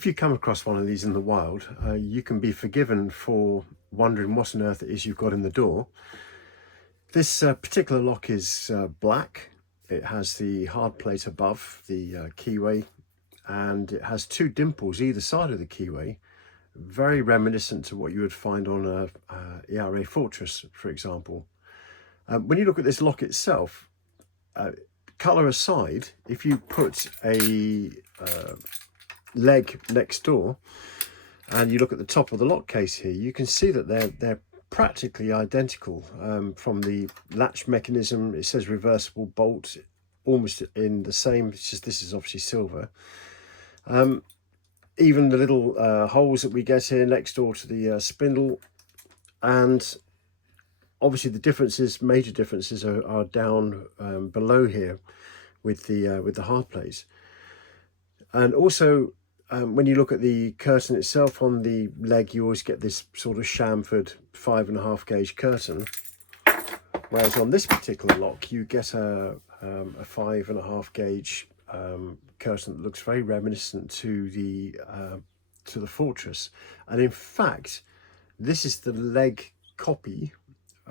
If you come across one of these in the wild, you can be forgiven for wondering what on earth it is you've got in the door. This particular lock is black. It has the hard plate above the keyway, and it has two dimples either side of the keyway, very reminiscent to what you would find on a ERA Fortress, for example. When you look at this lock itself, colour aside, if you put a leg next door and you look at the top of the lock case here, you can see that they're practically identical. From the latch mechanism, it says reversible bolt, almost in the same. It's just this is obviously silver. Even the little holes that we get here next door to the spindle, and obviously the differences, major differences, are down below here with the hard plates. And also when you look at the curtain itself on the leg, you always get this sort of chamfered 5.5 gauge curtain, whereas on this particular lock you get a 5.5 gauge curtain that looks very reminiscent to the Fortress. And in fact, this is the leg copy,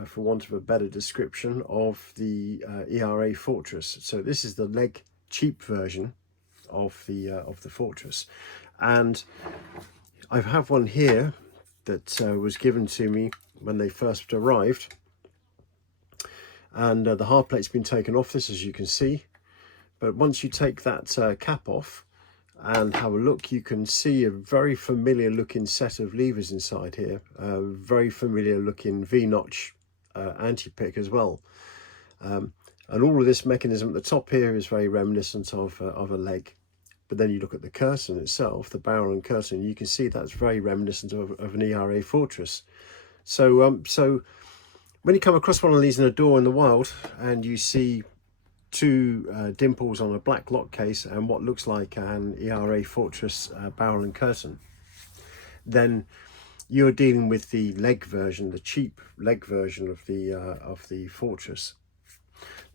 for want of a better description, of the ERA Fortress. So this is the leg cheap version of the Fortress, and I have one here that was given to me when they first arrived, and the hard plate's been taken off this, as you can see. But once you take that cap off and have a look, you can see a very familiar looking set of levers inside here, very familiar looking V-notch anti-pick as well. And all of this mechanism at the top here is very reminiscent of a leg. But then you look at the curtain itself, the barrel and curtain, you can see that's very reminiscent of an ERA Fortress. So so when you come across one of these in a door in the wild and you see two dimples on a black lock case and what looks like an ERA Fortress barrel and curtain, then you're dealing with the leg version, the cheap leg version of the Fortress.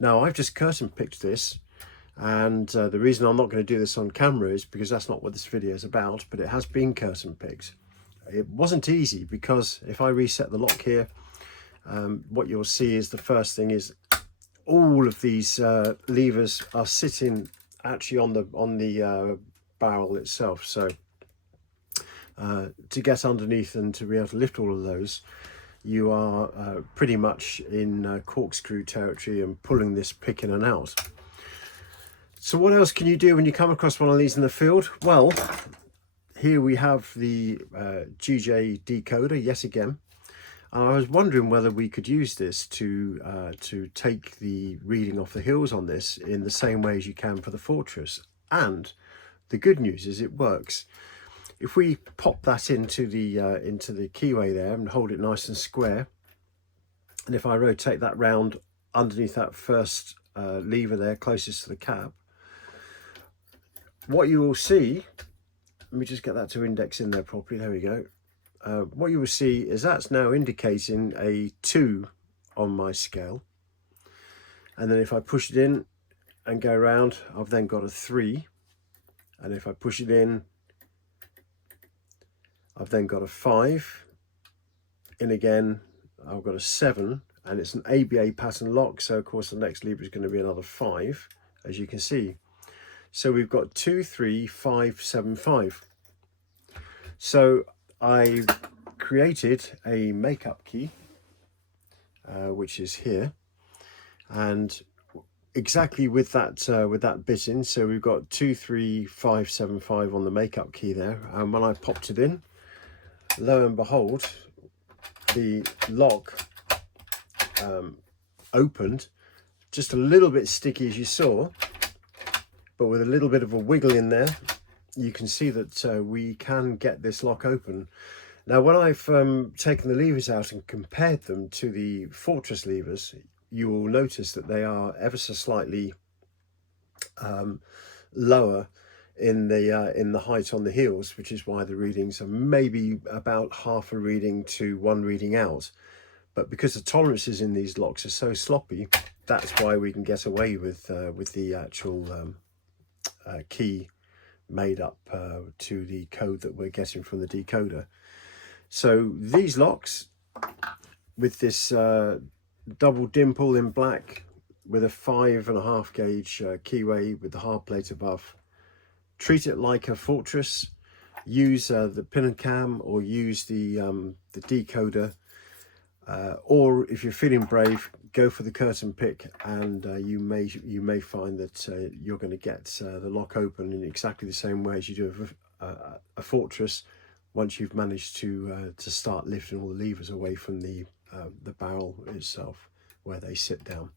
Now, I've just curtain picked this, and the reason I'm not going to do this on camera is because that's not what this video is about, but it has been curtain picked. It wasn't easy, because if I reset the lock here, what you'll see is the first thing is all of these levers are sitting actually on the barrel itself. So to get underneath and to be able to lift all of those, you are pretty much in corkscrew territory and pulling this pick in and out. So what else can you do when you come across one of these in the field? Well, here we have the GJ decoder yet again. And I was wondering whether we could use this to take the reading off the hills on this in the same way as you can for the Fortress. And the good news is it works. If we pop that into the keyway there and hold it nice and square, and if I rotate that round underneath that first lever there closest to the cap, what you will see, let me just get that to index in there properly, there we go. What you will see is that's now indicating a 2 on my scale, and then if I push it in and go around, I've then got a 3, and if I push it in, I've then got a 5, in again, I've got a 7, and it's an ABA pattern lock, so of course the next lever is going to be another 5, as you can see. So we've got 2, 3, 5, 7, 5. So I created a makeup key, which is here, and exactly with that bit in. So we've got 2, 3, 5, 7, 5 on the makeup key there, and when I popped it in, lo and behold, the lock opened, just a little bit sticky as you saw, but with a little bit of a wiggle in there, you can see that we can get this lock open. Now, when I've taken the levers out and compared them to the Fortress levers, you will notice that they are ever so slightly lower in the height on the heels, which is why the readings are maybe about half a reading to 1 reading out. But because the tolerances in these locks are so sloppy, that's why we can get away with the actual key made up to the code that we're getting from the decoder. So these locks with this double dimple in black with a 5.5 gauge keyway with the hard plate above, treat it like a Fortress. Use the pin and cam, or use the decoder, or if you're feeling brave, go for the curtain pick, and you may find that you're going to get the lock open in exactly the same way as you do a Fortress, once you've managed to start lifting all the levers away from the barrel itself where they sit down.